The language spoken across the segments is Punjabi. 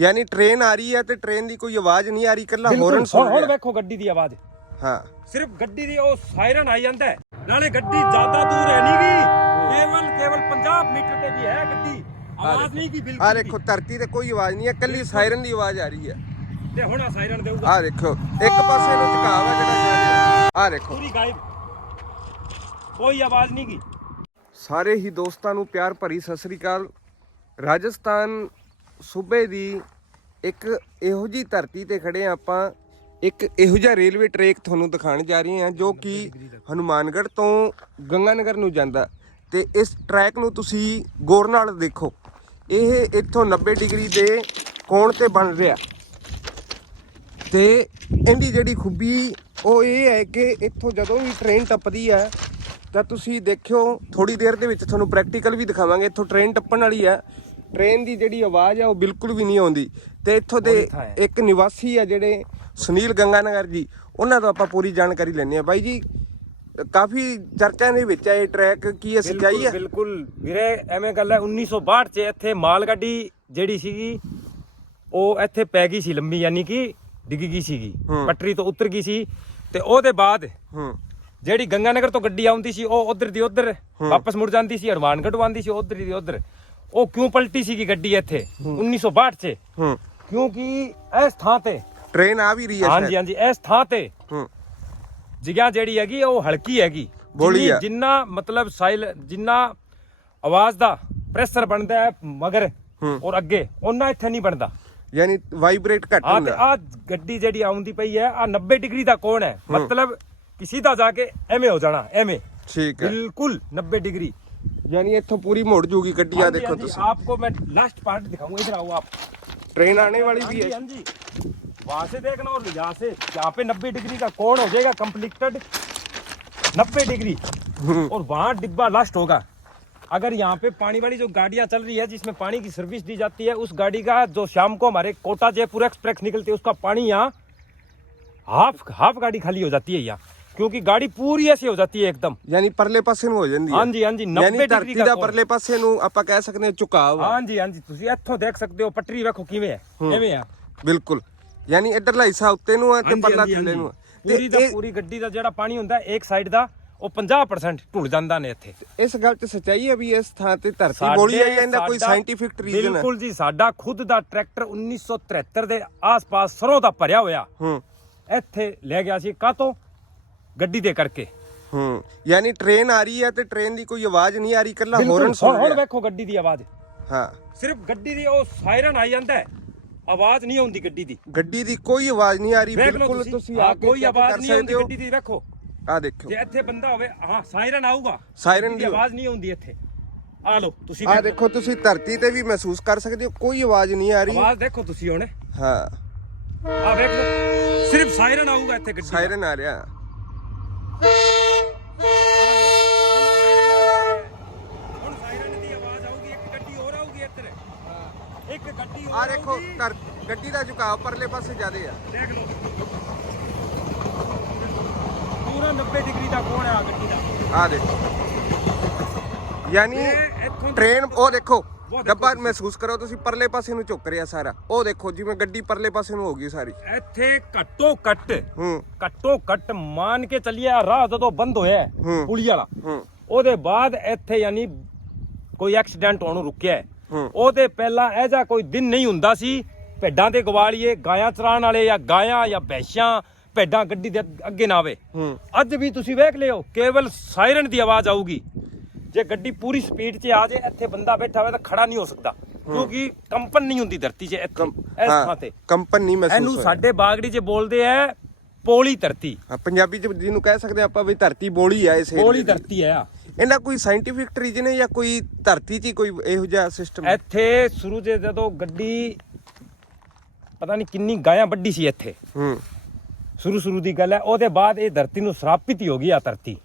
ਯਾਨੀ ਟ੍ਰੇਨ ਆ ਰਹੀ ਹੈ ਤੇ ਟ੍ਰੇਨ ਦੀ ਕੋਈ ਆਵਾਜ਼ ਨਹੀਂ ਆ ਰਹੀ ਕੱਲਾ ਬਿਲਕੁਲ ਹੌਰਨ ਸੁਣ ਹੁਣ- ਹੁਣ ਰਿਹਾ। ਵੇਖੋ ਗੱਡੀ ਦੀ ਆਵਾਜ਼। ਹਾਂ। ਸਿਰਫ ਗੱਡੀ ਦੀ ਉਹ ਸਾਇਰਨ ਆਈ ਜਾਂਦਾ ਹੈ। ਨਾਲੇ ਗੱਡੀ ਜ਼ਿਆਦਾ ਦੂਰ ਹੈ ਨਹੀਂ ਗੀ। ਕੇਵਲ ਕੇਵਲ 50 ਮੀਟਰ ਤੇ ਵੀ ਹੈ ਗੱਡੀ। ਆਵਾਜ਼ ਨਹੀਂ ਕੀ ਆ ਬਿਲਕੁਲ ਦੇਖੋ ਧਰਤੀ ਤੇ ਕੋਈ ਆਵਾਜ਼ ਨਹੀਂ ਹੈ ਕੱਲੀ ਸਾਇਰਨ ਦੀ ਆਵਾਜ਼ ਆ ਰਹੀ ਹੈ। ਤੇ ਹੁਣ ਆ ਸਾਇਰਨ ਦੇਊਗਾ। ਆ ਦੇਖੋ ਇੱਕ ਪਾਸੇ ਨੂੰ ਝੁਕਾਵ ਹੈ ਜਿਹੜਾ ਆ ਦੇਖੋ। ਪੂਰੀ ਗਾਇਬ। ਕੋਈ ਆਵਾਜ਼ ਨਹੀਂ ਕੀ ਸਾਰੇ ਹੀ ਦੋਸਤਾਂ ਨੂੰ ਪਿਆਰ ਭਰੀ ਸਤਿ ਸ੍ਰੀ ਅਕਾਲ। ਰਾਜਸਥਾਨ ਸੂਬੇ ਦੀ ਇੱਕ ਇਹੋ ਜੀ ਧਰਤੀ ਤੇ ਖੜੇ ਹਾਂ ਆਪਾਂ, ਇੱਕ ਇਹੋ ਜਿਹਾ ਰੇਲਵੇ ਟਰੈਕ ਤੁਹਾਨੂੰ ਦਿਖਾਉਣ ਜਾ ਰਹੇ ਹਾਂ ਜੋ ਕਿ ਹਨੂਮਾਨਗੜ੍ਹ ਤੋਂ ਗੰਗਾਨਗਰ ਨੂੰ ਜਾਂਦਾ। ਤੇ ਇਸ ਟਰੈਕ ਨੂੰ ਤੁਸੀਂ ਗੌਰ ਨਾਲ ਦੇਖੋ। ਇਹ ਇੱਥੋਂ 90 ਡਿਗਰੀ ਦੇ ਕੋਣ ਤੇ ਬਣ ਰਿਹਾ। ਤੇ ਇਹਦੀ ਜਿਹੜੀ ਖੂਬੀ, ਉਹ ਇਹ ਹੈ ਕਿ ਇੱਥੋਂ ਜਦੋਂ ਵੀ ਟ੍ਰੇਨ ਟੱਪਦੀ ਹੈ, ਤਾਂ ਤੁਸੀਂ ਦੇਖਿਓ ਥੋੜੀ ਦੇਰ ਦੇ ਵਿੱਚ ਤੁਹਾਨੂੰ ਪ੍ਰੈਕਟੀਕਲ ਵੀ ਦਿਖਾਵਾਂਗੇ। ਇੱਥੋਂ ਟ੍ਰੇਨ ਟੱਪਣ ਵਾਲੀ ਹੈ। ਟ੍ਰੇਨ ਦੀ ਜਿਹੜੀ ਆਵਾਜ਼ ਹੈ ਉਹ ਬਿਲਕੁਲ ਵੀ ਨਹੀਂ ਆਉਂਦੀ। ਤੇ ਇੱਥੋਂ ਦੇ ਹੈ। ਇੱਕ ਨਿਵਾਸੀ ਆ ਜਿਹੜੇ ਸੁਨੀਲ ਗੰਗਾਨਗਰ ਜੀ ਉਹਨਾਂ ਤੋਂ ਆਪਾਂ ਪੂਰੀ ਜਾਣਕਾਰੀ ਲੈਣੇ ਆ ਬਾਈ ਜੀ ਕਾਫੀ ਚਰਚਾ ਦੇ ਵਿੱਚ ਹੈ ਇਹ ਟਰੈਕ ਕੀ ਇਹ ਸੱਚਾਈ ਹੈ ਬਿਲਕੁਲ। ਵੀਰੇ ਐਵੇਂ ਗੱਲ ਹੈ 1962 ਚ ਇੱਥੇ ਮਾਲ ਗੱਡੀ ਜਿਹੜੀ ਸੀਗੀ ਉਹ ਇੱਥੇ ਪੈ ਗਈ ਸੀ ਲੰਬੀ ਯਾਨੀ ਕਿ ਡਿੱਗ ਗਈ ਸੀਗੀ। ਹੂੰ। ਪਟਰੀ ਤੋਂ ਉਤਰ ਗਈ ਸੀ। ਤੇ ਉਹਦੇ ਬਾਅਦ ਹੂੰ। ਜਿਹੜੀ ਗੰਗਾਨਗਰ ਤੋਂ ਗੱਡੀ ਆਉਂਦੀ ਸੀ ਉਹ ਉਧਰ ਦੀ ਉਧਰ ਵਾਪਸ ਮੁੜ ਜਾਂਦੀ ਸੀ ਹਰਮਾਨਗੜ੍ਹ ਆਉਂਦੀ ਸੀ ਉਧਰ ਦੀ ਉਧਰ। ਉਹ ਕਿਉਂ ਪਲਟੀ ਸੀਗੀ ਗੱਡੀ ਇੱਥੇ? 1962 ਚ। ਕਿਉਂਕਿ ਇਸ ਥਾਂ ਤੇ। ਟ੍ਰੇਨ ਆ ਵੀ ਰਹੀ ਹੈ ਹਾਂਜੀ ਹਾਂਜੀ ਇਸ ਥਾਂ ਤੇ ਹੂੰ। ਜਿਹੜੀ ਹੈਗੀ ਉਹ ਹਲਕੀ ਹੈਗੀ। ਬੋਲੀ ਆ। ਜਿੰਨਾ ਮਤਲਬ ਸਾਇਲ ਜਿੰਨਾ ਆਵਾਜ਼ ਦਾ ਪ੍ਰੈਸ਼ਰ ਬਣਦਾ ਹੈ ਮਗਰ ਔਰ ਅੱਗੇ ਉਹਨਾਂ ਇੱਥੇ ਨਹੀਂ ਬਣਦਾ। ਯਾਨੀ ਵਾਈਬ੍ਰੇਟ ਘੱਟ ਹੁੰਦਾ। ਆ ਗੱਡੀ ਜਿਹੜੀ ਆਉਂਦੀ ਪਈ ਹੈ ਆ 90 ਡਿਗਰੀ ਦਾ ਕੋਣ ਹੈ। ਮਤਲਬ ਕਿਸੇ ਦਾ ਜਾ ਕੇ ਐਵੇਂ ਹੋ ਜਾਣਾ ਐਵੇਂ। ਠੀਕ ਹੈ। ਬਿਲਕੁਲ 90 ਡਿਗਰੀ। यानी इथों पूरी मोड़ जूगी गड्डी आ हाँ देखो हाँ आपको मैं लास्ट पार्ट दिखाऊँगा इधर आओ आप। ट्रेन आने वाली भी है हाँ। जी। वहाँ से देखना और यहाँ से यहाँ पे 90 डिग्री का कोण हो जाएगा कंप्लीटेड 90 डिग्री। हम्म। और वहाँ डिब्बा लास्ट होगा। अगर यहाँ पे पानी वाली जो गाड़ियाँ चल रही है जिसमें पानी की सर्विस दी जाती है उस गाड़ी का जो शाम को हमारे कोटा जयपुर एक्सप्रेस निकलती है उसका पानी यहाँ हाफ़ हाफ़ गाड़ी खाली हो जाती है यहाँ। क्योंकि गाड़ी पूरी ऐसी हो जाती है एकदम ਯਾਨੀ ਪਰਲੇ ਪਾਸੇ ਨੂੰ ਹੋ ਜਾਂਦੀ ਹੈ हाँ जी हाँ जी 90 ਯਾਨੀ डिग्री ਧਰਤੀ का ਦਾ कोण। ਪਰਲੇ ਪਾਸੇ ਨੂੰ ਆਪਾਂ ਕਹਿ ਸਕਦੇ ਹਾਂ ਝੁਕਾਵ ਆ। ਹਾਂਜੀ ਹਾਂਜੀ ਤੁਸੀਂ ਇੱਥੋਂ ਦੇਖ ਸਕਦੇ ਹੋ ਪਟਰੀ ਵੇਖੋ ਕਿਵੇਂ ਹੈ ਹੂੰ। ਐਵੇਂ ਆ ਬਿਲਕੁਲ ਯਾਨੀ ਇਧਰਲਾ ਹਿੱਸਾ ਉੱਤੇ ਨੂੰ ਹੈ ਤੇ ਹਾਂਜੀ, ਪਰਲਾ ਹਾਂਜੀ, ਥੱਲੇ ਹਾਂਜੀ। ਨੂੰ ਹੈ ਪੂਰੀ ਦਾ ਤੇ ਇਹ- ਪੂਰੀ ਗੱਡੀ ਦਾ ਜਿਹੜਾ ਪਾਣੀ ਹੁੰਦਾ ਹੈ, ਇੱਕ ਸਾਈਡ ਦਾ ਉਹ 50% ਢੁੱਲ ਜਾਂਦਾ ਨੇ ਇੱਥੇ ਇਸ ਗੱਲ 'ਚ ਸੱਚਾਈ ਹੈ ਵੀ ਇਸ ਥਾਂ ਤੇ ਧਰਤੀ ਸਾਡੇ- ਬੋਲੀ ਹੈ ਜਾਂ ਇਹਦਾ ਕੋਈ ਸਾਡਾ- ਸਾਇੰਟੀਫਿਕ ਰੀਜ਼ਨ ਹੈ ਬਿਲਕੁਲ ਜੀ ਸਾਡਾ ਖੁਦ ਦਾ ਟਰੈਕਟਰ 1973 ਦੇ ਆਸ-ਪਾਸ ਸਰੋਂ ਦਾ ਭਰਿਆ ਹੋਇਆ ਹੂੰ ਇੱਥੇ ਲੈ ਗਿਆ ਸੀ ਕਾਤੋਂ ਗੱਡੀ ਦੇ ਕਰਕੇ। ਹੂੰ ਯਾਨੀ ਟ੍ਰੇਨ ਆ ਰਹੀ ਹੈ ਤੇ ਟ੍ਰੇਨ ਦੀ ਕੋਈ ਆਵਾਜ਼ ਨਹੀਂ ਆ ਰਹੀ ਕੱਲਾ ਹੌਰਨ ਸੁਣ ਹੁਣ ਵੇਖੋ ਗੱਡੀ ਦੀ ਆਵਾਜ਼। ਹਾਂ। ਸਿਰਫ ਗੱਡੀ ਦੀ ਉਹ ਸਾਇਰਨ ਆਈ ਜਾਂਦਾ ਹੈ ਆਵਾਜ਼ ਨਹੀਂ ਆਉਂਦੀ ਗੱਡੀ ਦੀ। ਗੱਡੀ ਦੀ ਕੋਈ ਆਵਾਜ਼ ਨਹੀਂ ਆ ਰਹੀ ਬਿਲਕੁਲ ਤੁਸੀਂ ਆ ਕੋਈ ਆਵਾਜ਼ ਨਹੀਂ ਆਉਂਦੀ ਗੱਡੀ ਦੀ ਵੇਖੋ। ਆ ਦੇਖੋ ਜੇ ਇੱਥੇ ਬੰਦਾ ਹੋਵੇ ਹਾਂ ਸਾਇਰਨ ਆਊਗਾ। ਸਾਇਰਨ ਦੀ ਆਵਾਜ਼। ਨਹੀਂ ਆਉਂਦੀ ਇੱਥੇ। ਆ ਲਓ ਤੁਸੀਂ ਆ ਦੇਖੋ। ਤੁਸੀਂ ਧਰਤੀ ਤੇ ਵੀ ਮਹਿਸੂਸ ਕਰ ਸਕਦੇ ਹੋ ਕੋਈ ਆਵਾਜ਼ ਨਹੀਂ ਆ ਰਹੀ। ਆਵਾਜ਼ ਦੇਖੋ ਤੁਸੀਂ ਹੁਣ। ਹਾਂ। ਆ ਵੇਖ ਲਓ। ਸਿਰਫ ਸਾਇਰਨ ਆਊਗਾ ਇੱਥੇ ਗੱਡੀ। ਸਾਇਰਨ ਆ ਰਿਹਾ। ਹੁਣ ਸਾਇਰਨ ਦੀ ਆਵਾਜ਼ ਆਊਗੀ ਇੱਕ ਗੱਡੀ ਹੋਰ ਆਊਗੀ ਇੱਧਰ ਇੱਕ ਗੱਡੀ ਹੋਰ ਆ ਦੇਖੋ ਆਊਗੀ। ਧਰ- ਗੱਡੀ ਦਾ ਝੁਕਾਅ ਪਰਲੇ ਪਾਸੇ ਜ਼ਿਆਦੇ ਆ ਦੇਖ ਲਓ ਪੂਰਾ 90 ਡਿਗਰੀ ਦਾ ਕੋਣ ਹੈ ਆ ਗੱਡੀ ਦਾ ਆ ਦੇਖੋ ਯਾਨੀ ਇਹ ਇੱਥੋਂ ਟ੍ਰੇਨ ਉਹ ਦੇਖੋ ਡੱਬਾ। ਮਹਿਸੂਸ ਕਰੋ ਤੁਸੀਂ ਪਰਲੇ ਪਾਸੇ ਨੂੰ ਝੁਕ ਰਿਹਾ ਸਾਰਾ। ਉਹ ਦੇਖੋ ਜਿਵੇਂ ਗੱਡੀ ਪਰਲੇ ਪਾਸੇ ਨੂੰ ਹੋ ਗਈ ਸਾਰੀ। ਇੱਥੇ ਘੱਟੋ ਘੱਟ ਹੂੰ। ਘੱਟੋ ਘੱਟ ਮੰਨ ਕੇ ਚੱਲੀਏ ਆਹ ਰਾਹ ਜਦੋਂ ਬੰਦ ਹੋਇਆ। ਪੁਲੀ ਵਾਲਾ ਹੂੰ। ਉਹਦੇ ਬਾਅਦ ਇੱਥੇ ਯਾਨੀ ਕੋਈ ਐਕਸੀਡੈਂਟ ਹੋਣੋਂ ਰੁਕਿਆ ਹੈ। ਹੂੰ। ਉਹਦੇ ਪਹਿਲਾਂ ਇਹ ਜਿਹਾ ਕੋਈ ਦਿਨ ਨਹੀਂ ਹੁੰਦਾ ਸੀ ਭੇਡਾਂ ਦੇ ਗਵਾਲੀਏ ਗਾਇਆਂ ਚਰਾਉਣ ਵਾਲੇ ਜਾਂ ਗਾਇਆਂ ਜਾਂ ਭੈਂਸਾਂ ਭੇਡਾਂ ਗੱਡੀ ਦੇ ਅੱਗ- ਨਾ ਆਵੇ। ਹੂੰ। ਅੱਜ ਵੀ ਤੁਸੀਂ ਵੇਖ ਲਿਓ ਕੇਵਲ ਸਾਇਰਨ ਦੀ ਆਵਾਜ਼ ਆਊਗੀ। ਜੇ ਗੱਡੀ ਪੂਰੀ ਸਪੀਡ 'ਚ ਆ ਜੇ ਇੱਥੇ ਬੰਦਾ ਬੈਠਾ ਹੋਵੇ ਤਾਂ ਖੜਾ ਨਹੀਂ ਹੋ ਸਕਦਾ। ਕਿਉਂਕਿ ਕੰਪਨ ਨਹੀਂ ਹੁੰਦੀ ਧਰਤੀ 'ਚ ਇਸ ਥਾਂ ਤੇ। ਕੰਪਨ ਨਹੀਂ ਮਹਿਸੂਸ ਇਹਨੂੰ। ਸਾਡੇ ਬਾਗੜੀ 'ਚ ਬੋਲਦੇ ਆ ਪੋਲੀ ਧਰਤੀ। ਪੰਜਾਬੀ ਚ ਜਿਹਨੂੰ ਕਹਿ ਸਕਦੇ ਆਪਾਂ ਵੀ ਧਰਤੀ ਬੋਲੀ ਆ ਇਸ ਪੋਲੀ ਦੀ। ਧਰਤੀ ਆ। ਇਹਦਾ ਕੋਈ ਸਾਇੰਟੀਫਿਕ ਰੀਜਨ ਹੈ ਜਾਂ ਕੋਈ ਧਰਤੀ 'ਚ ਕੋਈ ਇਹੋ ਜਿਹਾ ਸਿਸਟਮ ਇੱਥੇ ਸ਼ੁਰੂ 'ਚ ਜਦੋਂ ਗੱਡੀ ਪਤਾ ਨਹੀਂ ਕਿੰਨੀ ਗਾਇਆਂ ਵੱਡੀ ਸੀ ਇੱਥੇ। ਹੂੰ। ਸ਼ੁਰੂ ਸ਼ੁਰੂ ਦੀ ਗੱਲ ਹੈ ਉਹਦੇ ਬਾਅਦ ਇਹ ਧਰਤੀ ਨੂੰ ਸ਼ਰਾਪਿਤ ਹੀ ਹੋ ਗਈ ਆ ਧਰਤੀ।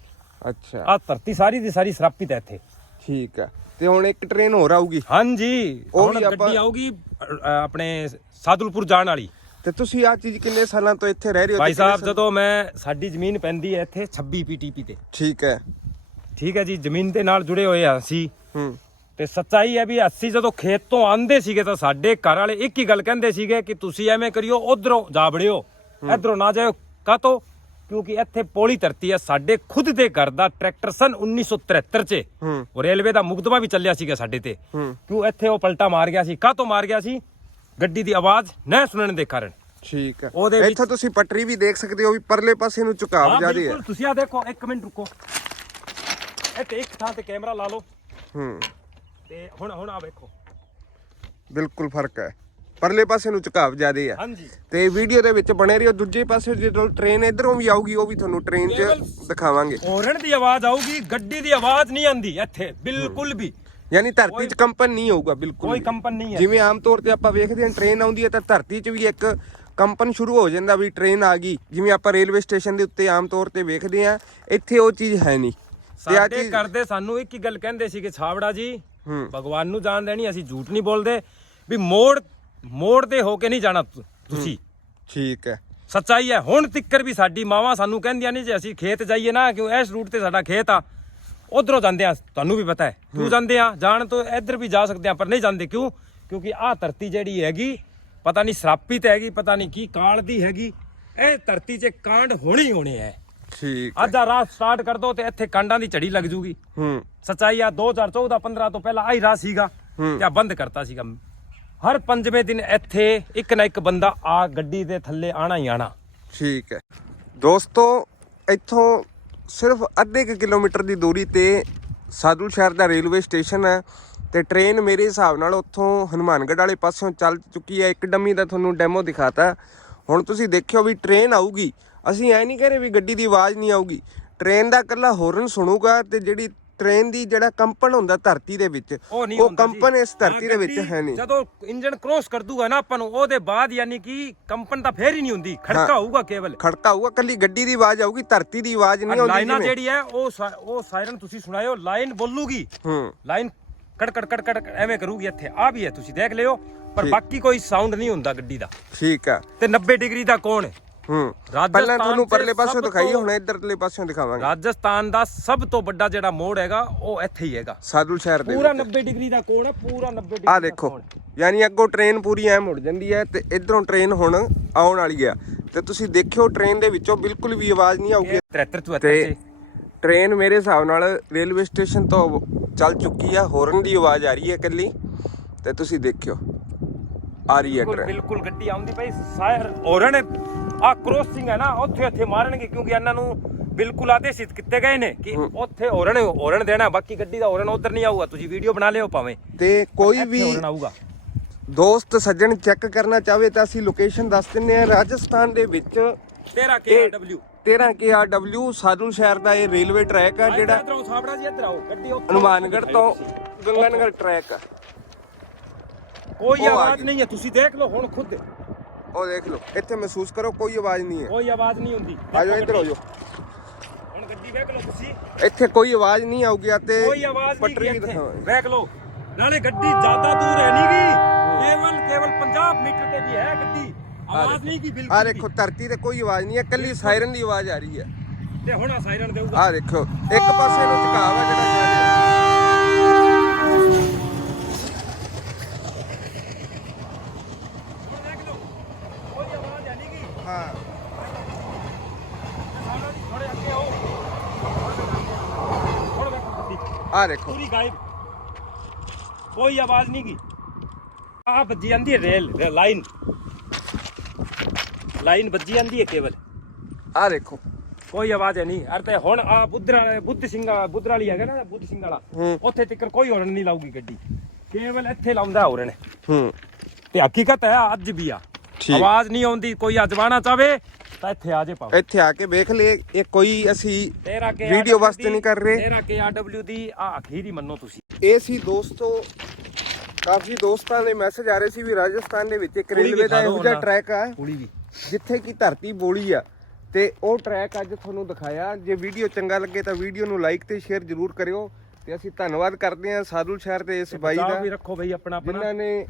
ਅੱਛਾ। ਆ ਧਰਤੀ ਸਾਰੀ ਦੀ ਸਾਰੀ ਸ਼ਰਾਪਿਤ ਹੈ ਇੱਥੇ। ਠੀਕ ਆ ਤੇ ਹੁਣ ਇੱਕ ਟ੍ਰੇਨ ਹੋਰ ਆਊਗੀ? ਹਾਂਜੀ। ਉਹ ਹੁਣ ਵੀ ਆਪਾਂ- ਗੱਡੀ ਆਊਗੀ ਅ, ਅ, ਆਪਣੇ ਸਾਦੁਲਪੁਰ ਜਾਣ ਵਾਲੀ। ਤੇ ਤੁਸੀਂ ਆ ਚੀਜ਼ ਕਿੰਨੇ ਸਾਲਾਂ ਤੋਂ ਇੱਥੇ ਰਹਿ ਰਹੇ ਹੋ ਭਾਈ ਤੇ ਸਾਹਿਬ ਜਦੋਂ ਮੈਂ ਸਾਡੀ ਜ਼ਮੀਨ ਪੈਂਦੀ ਹੈ ਇੱਥੇ 26 ਪੀਟੀਪੀ ਤੇ। ਠੀਕ ਹੈ। ਠੀਕ ਹੈ ਜੀ ਜ਼ਮੀਨ ਦੇ ਨਾਲ ਜੁੜੇ ਹੋਏ ਆ ਅਸੀਂ। ਹੂੰ। ਤੇ ਸੱਚਾਈ ਹੈ ਵੀ ਅਸੀਂ ਜਦੋਂ ਖੇਤ ਤੋਂ ਆਂਦੇ ਸੀਗੇ ਤਾਂ ਸਾਡੇ ਘਰ ਵਾਲੇ ਇੱਕ ਹੀ ਗੱਲ ਕਹਿੰਦੇ ਸੀਗੇ ਕਿ ਤੁਸੀਂ ਐਵੇਂ ਕਰਿਓ ਉਧਰੋਂ ਜਾ ਵੜਿਓ। ਇਧਰੋਂ ਨਾ ਜਾਇਓ ਕਾਤੋਂ ਕਿਉਂਕਿ ਇੱਥੇ ਪੋਲੀ ਧਰਤੀ ਹੈ ਸਾਡੇ ਖੁਦ ਦੇ ਘਰ ਦਾ ਟਰੈਕਟਰ ਸਨ 1973 ਚ। ਹੂੰ। ਉਹ ਰੇਲਵੇ ਦਾ ਮੁਕਦਮਾ ਵੀ ਚੱਲਿਆ ਸੀਗਾ ਸਾਡੇ ਤੇ। ਹੂੰ। ਕਿਉਂ ਇੱਥੇ ਉਹ ਪਲਟਾ ਮਾਰ ਗਿਆ ਸੀ? ਕਾਤੋਂ ਮਾਰ ਗਿਆ ਸੀ? ਗੱਡੀ ਦੀ ਆਵਾਜ਼ ਨਾ ਸੁਣਨ ਦੇ ਕਾਰਨ। ਠੀਕ ਹੈ ਉਹਦੇ ਵਿੱਚ- ਇੱਥੋਂ ਤੁਸੀਂ ਪਟਰੀ ਵੀ ਦੇਖ ਸਕਦੇ ਹੋ ਵੀ ਪਰਲੇ ਪਾਸੇ ਨੂੰ ਝੁਕਾਵ ਹਾਂ ਜ਼ਿਆਦੇ ਹੈ ਬਿਲਕੁਲ ਤੁਸੀਂ ਆ ਦੇਖੋ ਇੱਕ ਮਿੰਟ ਰੁਕੋ। ਇੱਥੇ ਇੱਕ ਥਾਂ ਤੇ ਕੈਮਰਾ ਲਾ ਲਓ। ਹੂੰ। ਤੇ ਹੁਣ ਹੁਣ ਆ ਵੇਖੋ। ਬਿਲਕੁਲ ਫ਼ਰਕ ਹੈ। ਪਰਲੇ ਪਾਸੇ ਨੂੰ ਝੁਕਾਵ ਜ਼ਿਆਦੇ ਹਾਂਜੀ। ਤੇ ਵੀਡੀਓ ਦੇ ਵਿੱਚ ਬਣੇ ਰਹੋ। ਦੂਜੇ ਪਾਸੇ ਜਦੋਂ ਟ੍ਰੇਨ ਇਧਰੋਂ ਵੀ ਆਊਗੀ ਉਹ ਵੀ ਤੁਹਾਨੂੰ ਟ੍ਰੇਨ 'ਚ ਦਿਖਾਵਾਂਗੇ। ਹੋਰਨ ਦੀ ਆਵਾਜ਼ ਆਊਗੀ ਗੱਡੀ ਦੀ ਆਵਾਜ਼ ਨਹੀਂ ਆਂਦੀ ਇੱਥੇ ਬਿਲਕੁਲ ਵੀ। ਯਾਨੀ ਧਰਤੀ 'ਚ ਕੰਪਨ ਨਹੀਂ ਹੋਊਗਾ ਬਿਲਕੁਲ ਕੋਈ। ਕੰਪਨ ਨਹੀਂ ਹੈ। ਜਿਵੇਂ ਆਮ ਤੌਰ ਤੇ ਆਪਾਂ ਵੇਖਦੇ ਹਾਂ ਟ੍ਰੇਨ ਆਉਂਦੀ ਹੈ ਤਾਂ ਧਰਤੀ 'ਚ ਵੀ ਇੱਕ ਕੰਪਨ ਸ਼ੁਰੂ ਹੋ ਜਾਂਦਾ ਵੀ ਟ੍ਰੇਨ ਆ ਗਈ। ਜਿਵੇਂ ਆਪਾਂ ਰੇਲਵੇ ਸਟੇਸ਼ਨ ਦੇ ਉੱਤੇ ਆਮ ਤੌਰ ਤੇ ਵੇਖਦੇ ਹਾਂ ਇੱਥੇ ਉਹ ਚੀਜ਼ ਹੈ ਨਹੀਂ। ਤੇ ਆ ਸਾਡੇ ਕਰਦੇ ਸਾਨੂੰ ਇੱਕ ਹੀ ਗੱਲ ਕਹਿੰਦੇ ਸੀ ਕਿ ਛਾਵੜਾ ਜੀ ਭਗਵਾਨ ਨੂੰ ਜਾਣ ਦੇਣੀ ਅਸੀਂ ਝੂਠ ਨਹੀਂ ਬੋਲਦੇ। ਵੀ ਮੋੜ ਮੋੜ ਦੇ ਹੋ ਕੇ ਨਹੀਂ ਜਾਣਾ ਤੁ- ਤੁਸੀਂ। ਠੀਕ ਹੈ। ਸੱਚਾਈ ਹੈ ਹੁਣ ਤਿੱਕਰ ਵੀ ਸਾਡੀ ਮਾਵਾਂ ਸਾਨੂੰ ਕਹਿੰਦੀਆਂ ਨਹੀਂ ਜੇ ਅਸੀਂ ਖੇਤ ਜਾਈਏ ਨਾ ਕਿਉਂ ਇਸ ਰੂਟ ਤੇ ਸਾਡਾ ਖੇਤ ਆ ਉਧਰੋਂ ਜਾਂਦੇ ਆ ਤੁਹਾਨੂੰ ਵੀ ਪਤਾ ਹੈ ਕਿਉਂ ਜਾਂਦੇ ਆ ਜਾਣ ਤੋਂ ਇੱਧਰ ਵੀ ਜਾ ਸਕਦੇ ਆ ਪਰ ਨਹੀਂ ਜਾਂਦੇ ਕਿਉਂ? ਕਿਉਂਕਿ ਆਹ ਧਰਤੀ ਜਿਹੜੀ ਹੈਗੀ ਪਤਾ ਨਹੀਂ ਸਰਾਪੀ ਤੇ ਹੈਗੀ ਪਤਾ ਨਹੀਂ ਕੀ ਕਾਲ ਦੀ ਹੈਗੀ ਇਹ ਧਰਤੀ 'ਚ ਕਾਂਡ ਹੋਣੇ ਹੀ ਹੋਣੇ ਹੈ। ਠੀਕ ਅੱਜ ਆ ਰਾਤ ਸਟਾਰਟ ਕਰ ਦੋ ਤੇ ਇੱਥੇ ਕਾਂਡਾਂ ਦੀ ਝੜੀ ਲੱਗ ਜੂਗੀ। ਹੂੰ। ਸੱਚਾਈ ਆ 2014 15 ਤੋਂ ਪਹਿਲਾਂ ਆਹੀ ਰਾਹ ਸੀਗਾ ਹੂੰ। ਜਾਂ ਬੰਦ ਕਰਤਾ ਸੀਗਾ। ਹਰ ਪੰਜਵੇਂ ਦਿਨ ਇੱਥੇ ਇੱਕ ਨਾ ਇੱਕ ਬੰਦਾ ਆ ਗੱਡੀ ਦੇ ਥੱਲੇ ਆਣਾ ਹੀ ਆਣਾ। ਠੀਕ ਹੈ। ਦੋਸਤੋ, ਇੱਥੋਂ ਸਿਰਫ ਅੱਧੇ ਕੁ ਕਿਲੋਮੀਟਰ ਦੀ ਦੂਰੀ ਤੇ ਸਾਧੂ ਸ਼ਹਿਰ ਦਾ ਰੇਲਵੇ ਸਟੇਸ਼ਨ ਹੈ ਤੇ ਟ੍ਰੇਨ ਮੇਰੇ ਹਿਸਾਬ ਨਾਲ ਉੱਥੋਂ ਹਨੂਮਾਨਗੜ੍ਹ ਵਾਲੇ ਪਾਸਿਓਂ ਚੱਲ ਚੁੱਕੀ ਹੈ। ਇੱਕ ਡੰਮੀ ਦਾ ਤੁਹਾਨੂੰ ਡੈਮੋ ਦਿਖਾਤਾ। ਹੁਣ ਤੁਸੀਂ ਦੇਖਿਓ ਵੀ ਟ੍ਰੇਨ ਆਊਗੀ। ਅਸੀਂ ਐ ਨਹੀਂ ਕਹਿ ਰਹੇ ਵੀ ਗੱਡੀ ਦੀ ਆਵਾਜ਼ ਨਹੀਂ ਆਊਗੀ। ਟ੍ਰੇਨ ਦਾ ਇਕੱਲਾ ਹੋਰਨ ਸੁਣੂਗਾ ਤੇ ਜਿਹੜੀ ਟ੍ਰੇਨ ਦੀ ਜਿਹੜਾ ਕੰਪਨ ਹੁੰਦਾ ਧਰਤੀ ਦੇ ਵਿੱਚ ਉਹ ਨਹੀਂ ਉਹ ਹੁੰਦਾ ਜੀ। ਕੰਪਨ ਇਸ ਧਰਤੀ ਦੇ ਵਿੱਚ ਹੈ ਨਹੀਂ। ਜਦੋਂ ਇੰਜਨ ਕ੍ਰੋਸ ਕਰ ਦੂਗਾ ਨਾ ਆਪਾਂ ਨੂੰ ਉਹਦੇ ਬਾਅਦ ਯਾਨੀ ਕਿ ਕੰਪਨ ਤਾਂ ਫੇਰ ਹੀ ਨਹੀਂ ਹੁੰਦੀ ਖੜਕਾ ਹੋਊਗਾ ਕੇਵਲ। ਖੜਕਾ ਹੋਊਗਾ ਕੱਲੀ ਗੱਡੀ ਦੀ ਆਵਾਜ਼ ਆਊਗੀ ਧਰਤੀ ਦੀ ਆਵਾਜ਼ ਨਹੀਂ ਆਉਂਦੀ ਲਾਈਨਾਂ ਜਿਵੇਂ। ਜਿਹੜੀ ਹੈ ਉਹ ਸਾ- ਉਹ ਸਾਇਰਨ ਤੁਸੀਂ ਸੁਣਾਇਓ ਲਾਈਨ ਬੋਲੂਗੀ। ਹੂੰ। ਲਾਈਨ ਕੜ ਕੜ ਕੜ ਕੜ ਐਵੇਂ ਕਰੂਗੀ ਇੱਥੇ। ਆ ਵੀ ਹੈ ਤੁਸੀਂ ਦੇਖ ਲਿਓ ਪਰ ਬਾਕੀ ਕੋਈ ਸਾਊਂਡ ਨਹੀਂ ਹੁੰਦਾ ਗੱਡੀ ਦਾ। ਠੀਕ ਆ। ਤੇ 90 ਡਿਗਰੀ ਦਾ ਕੋਣ ਹੈ? ਹੂੰ। ਪਹਿਲਾਂ ਤੁਹਾਨੂੰ ਪਰਲੇ ਪਾਸੋਂ ਸਭ ਦਿਖਾਈ ਹੁਣ ਇਧਰਲੇ ਪਾਸੋਂ ਦਿਖਾਵਾਂਗੇ। ਰਾਜਸਥਾਨ ਦਾ ਸਭ ਤੋਂ ਵੱਡਾ ਜਿਹੜਾ ਮੋੜ ਹੈਗਾ ਉਹ ਇੱਥੇ ਹੀ ਹੈਗਾ। ਸਾਧੂ ਸ਼ਹਿਰ ਦੇ ਪੂਰਾ ਵਿੱਚ। 90 ਡਿਗਰੀ ਦਾ ਕੋਣ ਹੈ ਪੂਰਾ 90 ਡਿਗਰੀ ਆ ਦੇਖੋ। ਯਾਨੀ ਅੱਗੋਂ ਟ੍ਰੇਨ ਪੂਰੀ ਐ ਮੁੜ ਜਾਂਦੀ ਹੈ ਤੇ ਇਧਰੋਂ ਟ੍ਰੇਨ ਹੁਣ ਆਉਣ ਵਾਲੀ ਆ ਤੇ ਤੁਸੀਂ ਦੇਖਿਓ ਟ੍ਰੇਨ ਦੇ ਵਿੱਚੋਂ ਬਿਲਕੁਲ ਵੀ ਆਵਾਜ਼ ਨਹੀਂ ਆਊਗੀ। ਇਹ 73 74 ਤੇ ਟ੍ਰੇਨ ਮੇਰੇ ਹਿਸਾਬ ਨਾਲ ਰੇਲਵੇ ਸਟੇਸ਼ਨ ਤੋਂ ਚੱਲ ਚੁੱਕੀ ਆ ਹੋਰਨ ਦੀ ਆਵਾਜ਼ ਆ ਰਹੀ ਹੈ ਇਕੱਲੀ। ਤੇ ਤੁਸੀਂ ਦੇਖਿਓ ਆ ਰਹੀ ਹੈ ਟ੍ਰੇਨ। ਬਿਲਕੁਲ ਗੱਡੀ ਆਉਂਦੀ ਪਈ ਸਾਇਰ ਹੋਰਨ ਆ ਕ੍ਰੋਸਿੰਗ ਹੈ ਨਾ ਉੱਥੇ ਉੱਥੇ ਮਾਰਨਗੇ ਕਿਉਂਕਿ ਇਹਨਾਂ ਨੂੰ ਬਿਲਕੁਲ ਆਦੇਸ਼ਿਤ ਕੀਤੇ ਗਏ ਨੇ ਕਿ ਉੱਥੇ ਹੋਰਨ ਹੋਰਨ ਦੇਣਾ ਬਾਕੀ ਗੱਡੀ ਦਾ ਹੋਰਨ ਉਧਰ ਨਹੀਂ ਆਊਗਾ ਤੁਸੀਂ ਵੀਡੀਓ ਬਣਾ ਲਿਓ ਭਾਵੇਂ। ਤੇ ਕੋਈ ਵੀ ਹੋਰਨ ਆਊਗਾ। ਦੋਸਤ ਸੱਜਣ ਚੈੱਕ ਕਰਨਾ ਚਾਹਵੇ ਤਾਂ ਅਸੀਂ ਲੋਕੇਸ਼ਨ ਦੱਸ ਦਿੰਨੇ ਆ ਰਾਜਸਥਾਨ ਦੇ ਵਿੱਚ। 13 KW 13 KRW ਸਾਧੂ ਸ਼ਹਿਰ ਦਾ ਇਹ ਰੇਲਵੇ ਟਰੈਕ ਆ ਜਿਹੜਾ ਇਧਰ ਸਾਬੜਾ ਜੀ ਇਧਰ ਆਓ ਗੱਡੀ ਉੱਥੇ ਹਨੂਮਾਨਗੜ੍ਹ ਤੋਂ ਗੰਗਾਨਗਰ ਟਰੈਕ ਆ। ਕੋਈ ਆਵਾਜ਼। ਨਹੀਂ ਹੈ ਤੁਸੀਂ ਦੇਖ ਲਓ ਹੁਣ ਖੁਦ। ਉਹ ਦੇਖ ਲਓ ਇੱਥੇ ਮਹਿਸੂਸ ਕਰੋ ਕੋਈ ਆਵਾਜ਼ ਨਹੀਂ ਹੈ। ਕੋਈ ਆਵਾਜ਼ ਨਹੀਂ ਹੁੰਦੀ। ਆ ਜਾਓ ਇੱਧਰ ਹੋ ਜਾਓ। ਹੁਣ ਗੱਡੀ ਵੇਖ ਲਓ ਤੁਸੀਂ। ਇੱਥੇ ਕੋਈ ਆਵਾਜ਼ ਨਹੀਂ ਆਊਗੀ ਆ ਤੇ ਕੋਈ ਆਵਾਜ਼ ਨਹੀਂ ਪਟਰੀ ਇੱਥੇ। ਵੇਖ ਲਓ। ਨਾਲੇ ਗੱਡੀ ਜ਼ਿਆਦਾ ਦੂਰ ਹੈ ਨਹੀਂ ਗਈ ਕੇਵਲ ਕੇਵਲ 50 ਮੀਟਰ ਤੇ ਵੀ ਹੈ ਗੱਡੀ। ਆਵਾਜ਼ ਨਹੀਂ ਕੀ ਆ ਬਿਲਕੁਲ ਦੇਖੋ ਧਰਤੀ ਤੇ ਕੋਈ ਆਵਾਜ਼ ਨਹੀਂ ਹੈ। ਕੱਲੀ ਸਾਇਰਨ ਦੀ ਆਵਾਜ਼ ਆ ਰਹੀ ਹੈ। ਤੇ ਹੁਣ ਆ ਸਾਇਰਨ ਦੇਊਗਾ। ਆ ਦੇਖੋ ਇੱਕ ਪਾਸੇ ਨੂੰ ਝੁਕਾਵ ਆ ਜਿਹੜਾ ਜਾ ਰਿਹਾ ਹੁਣ ਦੇਖ ਲਓ ਕੋਈ ਆਵਾਜ਼ ਹੈ ਨਹੀਂ ਗਈ ਹਾਂ ਥੋੜੇ ਅੱਗੇ ਆਓ ਹੁਣ ਵੇਖੋ ਗੱਡੀ ਆ ਦੇਖੋ। ਪੂਰੀ ਗਾਇਬ। ਕੋਈ ਆਵਾਜ਼ ਨਹੀਂ ਗਈ ਆ ਵੱਜੀ ਜਾਂਦੀ ਹੈ ਰੇਲ ਲਾਈਨ। ਲਾਈਨ ਵੱਜੀ ਜਾਂਦੀ ਹੈ ਕੇਵਲ। ਆ ਦੇਖੋ। ਕੋਈ ਆਵਾਜ਼ ਹੈ ਨਹੀਂ। ਅਰ ਤੇ ਹੁਣ ਆ ਬੁੱਧਰਾ ਬੁੱਧ ਸਿੰਘ ਬੁੱਧ ਵਾਲੀ ਹੈਗਾ ਨਾ ਬੁੱਧ ਸਿੰਘ ਵਾਲਾ। ਹੂੰ। ਉੱਥੇ ਤੱਕ ਕੋਈ ਹੋਰਨ ਨਹੀਂ ਲਾਊਗੀ ਗੱਡੀ। ਕੇਵਲ ਇੱਥੇ ਲਾਉਂਦਾ ਹੋਰਨ। ਹੂੰ। ਤੇ ਹਕੀਕਤ ਹੈ ਅੱਜ ਵੀ ਆ। ਠੀਕ। ਆਵਾਜ਼ ਨਹੀਂ ਆਉਂਦੀ ਕੋਈ ਅਜਵਾਣਾ ਚਾਵੇ ਤਾਂ ਇੱਥੇ ਆ ਜੇ ਪਾਓ। ਇੱਥੇ ਆ ਕੇ ਵੇਖ ਲੈ ਇਹ ਕੋਈ ਅਸੀਂ 13 ਕੇ ਵੀਡੀਓ ਵਾਸਤੇ ਨਹੀਂ ਕਰ ਰਹੇ। 13 ਕੇ ਆਰਡਬਲਯੂ ਦੀ ਆ ਅਖੀਰੀ ਮੰਨੋ ਤੁਸੀਂ। ਇਹ ਸੀ ਦੋਸਤੋ ਕਾਫੀ ਦੋਸਤਾਂ ਦੇ ਮੈਸੇਜ ਆ ਰਹੇ ਸੀ ਵੀ ਰਾਜਸਥਾਨ ਦੇ ਵਿੱਚ ਇੱਕ ਰੇਲਵੇ ਦਾ ਇਹੋ ਜਿਹਾ। ਟਰੈਕ ਆ ਵੀ। ਜਿੱਥੇ ਕੀ ਧਰਤੀ ਬੋਲੀ ਆ। ਤੇ ਉਹ ਟਰੈਕ ਅੱਜ ਤੁਹਾਨੂੰ ਦਿਖਾਇਆ। ਜੇ ਵੀਡੀਓ ਚੰਗਾ ਲੱਗੇ ਤਾਂ ਵੀਡੀਓ ਨੂੰ ਲਾਈਕ ਤੇ ਸ਼ੇਅਰ ਜ਼ਰੂਰ ਕਰਿਓ। ਤੇ ਅਸੀਂ ਧੰਨਵਾਦ ਕਰਦੇ ਹਾਂ ਸਾਧੂ ਸ਼ਹਿਰ ਦੇ ਇਸ ਬਾਈ ਦਾ ਵੀ ਰੱਖੋ ਬਈ ਆਪਣਾ ਆਪਣਾ। ਜਿਨ੍ਹਾਂ ਨੇ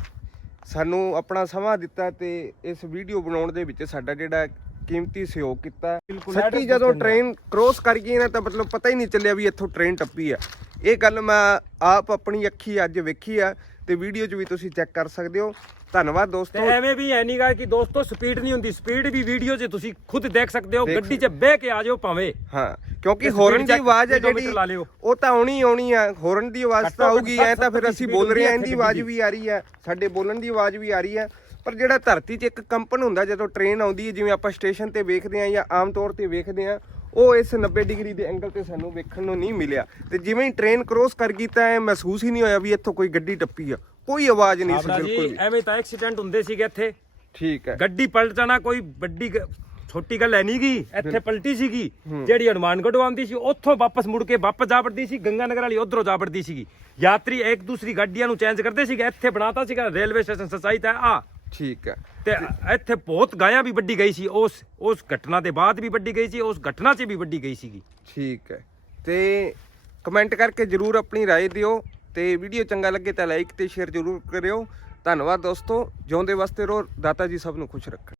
ਸਾਨੂੰ ਆਪਣਾ ਸਮਾਂ ਦਿੱਤਾ ਤੇ ਇਸ ਵੀਡੀਓ ਬਣਾਉਣ ਦੇ ਵਿੱਚ ਸਾਡਾ ਜਿਹੜਾ ਕੀਮਤੀ ਸਹਿਯੋਗ ਕੀਤਾ ਸੱਚੀ ਜਦੋਂ। ਟ੍ਰੇਨ ਕ੍ਰੋਸ ਕਰ ਗਈ ਨਾ ਤਾਂ ਮਤਲਬ ਪਤਾ ਹੀ ਨਹੀਂ ਚੱਲਿਆ ਵੀ ਇੱਥੋਂ ਟ੍ਰੇਨ ਟੱਪੀ ਆ। ਇਹ ਗੱਲ ਮੈਂ ਆਪ ਆਪਣੀ ਅੱਖੀ ਅੱਜ ਵੇਖੀ ਆ ਤੇ ਵੀਡੀਓ 'ਚ ਵੀ ਤੁਸੀਂ ਚੈੱਕ ਕਰ ਸਕਦੇ ਹੋ। ਧੰਨਵਾਦ ਤੇ ਦੋਸਤੋ ਐਵੇਂ ਵੀ ਹੈ ਨਹੀਂਗਾ ਕਿ ਦੋਸਤੋ ਸਪੀਡ ਨਹੀਂ ਹੁੰਦੀ। ਸਪੀਡ ਵੀ ਵੀਡੀਓ 'ਚ ਤੁਸੀਂ ਖੁਦ ਦੇਖ ਸਕਦੇ ਹੋ ਗੱਡੀ 'ਚ ਬਹਿ ਕੇ ਆ ਜਾਓ ਭਾਵੇਂ। ਹਾਂ ਕਿਉਂਕਿ ਹੋਰਨ ਦੀ ਆਵਾਜ਼ ਹੈ ਜਿਹੜੀ। ਉਹ ਤਾਂ ਆਉਣੀ ਆਉਣੀ ਆ ਹੋਰਨ ਦੀ ਆਵਾਜ਼ ਤਾਂ ਆਊਗੀ ਐ ਤਾਂ ਫਿਰ 60 ਅਸੀਂ ਬੋਲ ਰਹੇ ਆ ਹੁੰਦੀ ਇਹਦੀ ਆਵਾਜ਼ ਵੀ ਆ ਰਹੀ ਹੈ ਸਾਡੇ ਬੋਲਣ ਦੀ ਆਵਾਜ਼ ਵੀ ਆ ਰਹੀ ਹੈ ਪਰ ਜਿਹੜਾ ਧਰਤੀ 'ਚ ਇੱਕ ਕੰਪਨ ਹੁੰਦਾ ਜਦੋਂ ਟ੍ਰੇਨ ਆਉਂਦੀ ਹੈ ਜਿਵੇਂ ਆਪਾਂ ਸਟੇਸ਼ਨ ਤੇ ਵੇਖਦੇ ਆ ਜਾਂ ਆਮ ਤੌਰ ਤੇ ਵੇਖਦੇ ਆ ਉਹ ਇਸ 90 ਡਿਗਰੀ ਦੇ ਐਂਗਲ ਤੇ ਸਾਨੂੰ ਵੇਖਣ ਨੂੰ ਨਹੀਂ ਮਿਲਿਆ। ਤੇ ਜਿਵੇਂ ਹੀ ਟ੍ਰੇਨ ਕ੍ਰੋਸ ਕਰ ਗਈ ਤਾਂ ਇਹ ਮਹਿਸੂਸ ਹੀ ਨਹੀਂ ਹੋਇਆ ਵੀ ਇੱਥੋਂ ਕੋਈ ਗੱਡੀ ਟੱਪੀ ਆ। ਕੋਈ ਆਵਾਜ਼ ਨਹੀਂ ਸੀ ਬਿਲਕੁਲ ਵੀ। ਐਵੇਂ ਤਾਂ ਐਕਸੀਡੈਂਟ ਹੁੰਦੇ ਸੀਗੇ ਇੱਥੇ। ਠੀਕ ਹੈ। ਗੱਡੀ ਪਲਟ ਜਾਣਾ ਕੋਈ ਵੱਡੀ ਛੋਟੀ ਗੱਲ ਹੈ ਨਹੀਂ ਗੀ। ਇੱਥੇ ਪਲਟੀ ਸੀਗੀ। ਜਿਹੜੀ ਹਨੂਮਾਨਗੜ੍ਹ ਆਉਂਦੀ ਸੀ ਉੱਥੋਂ ਵਾਪਸ ਮੁੜ ਕੇ ਵਾਪਸ ਜਾ ਵੜਦੀ ਸੀ ਗੰਗਾ ਨਗਰ ਵਾਲੀ ਉਧਰੋਂ ਜਾ ਵੜਦੀ ਸੀਗੀ। ਯਾਤਰੀ ਇੱਕ ਦੂਸਰੀ ਗੱਡੀਆਂ ਨੂੰ ਚੇਂਜ ਕਰਦੇ ਸੀਗੇ ਇੱਥੇ ਬਣਾਤਾ ਸੀਗਾ ਰੇਲਵੇ ਸਟੇਸ਼ਨ ਸਚਾਈ ਤਾਂ ਆ। ਠੀਕ ਹੈ ਤੇ ਇੱਥੇ ਬਹੁਤ ਗਾਇਆਂ ਵੀ ਵੱਡੀ ਗਈ ਸੀ ਉਸ ਉਸ ਘਟਨਾ ਦੇ ਬਾਅਦ ਵੀ ਵੱਡੀ ਗਈ ਸੀ ਉਸ ਘਟਨਾ 'ਚ ਵੀ ਵੱਡੀ ਗਈ ਸੀਗੀ ਠੀਕ ਹੈ ਤੇ ਕਮੈਂਟ ਕਰਕੇ ਜਰੂਰ ਆਪਣੀ رائے ਦਿਓ ਤੇ ਵੀਡੀਓ ਚੰਗਾ ਲੱਗੇ ਤਾਂ ਲਾਈਕ ਤੇ ਸ਼ੇਅਰ ਜਰੂਰ ਕਰਿਓ ਧੰਨਵਾਦ ਦੋਸਤੋ ਜਿਉਂਦੇ ਵਾਸਤੇ ਰਹੋ ਦਾਤਾ ਜੀ ਸਭ ਨੂੰ ਖੁਸ਼ ਰੱਖਣ